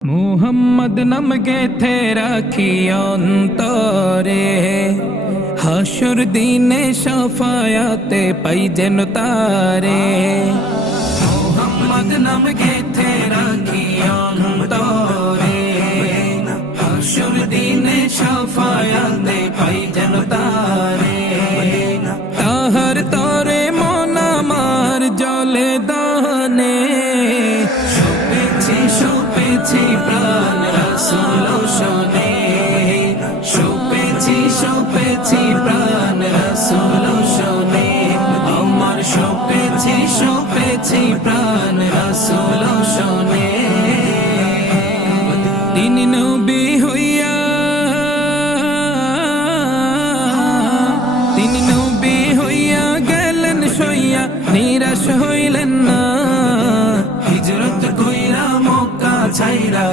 মুহাম্মদ নাম গেথে রাখি অন্তরে, হাসুর দিনে শাফায়াতে পাই যেন তারে। মুহাম্মদ নাম গেথে রাখি অন্তরে, হাসুর দিনে শাফায়াতে পাই যেন তারে। তাহার তরে মন আমার জলে দানে, শোপেছি প্রাণ রাসূল শোনে, শোপেছি প্রাণ রাসূল শোনে, আমার শোপেছি প্রাণ রাসূল শোনে। তিনি নবী হইয়া, তিনি নবী হইয়া গেলেন সইয়া, নিরাশ হইলেন না, হিজরত কইরা মক্কা ছাইরা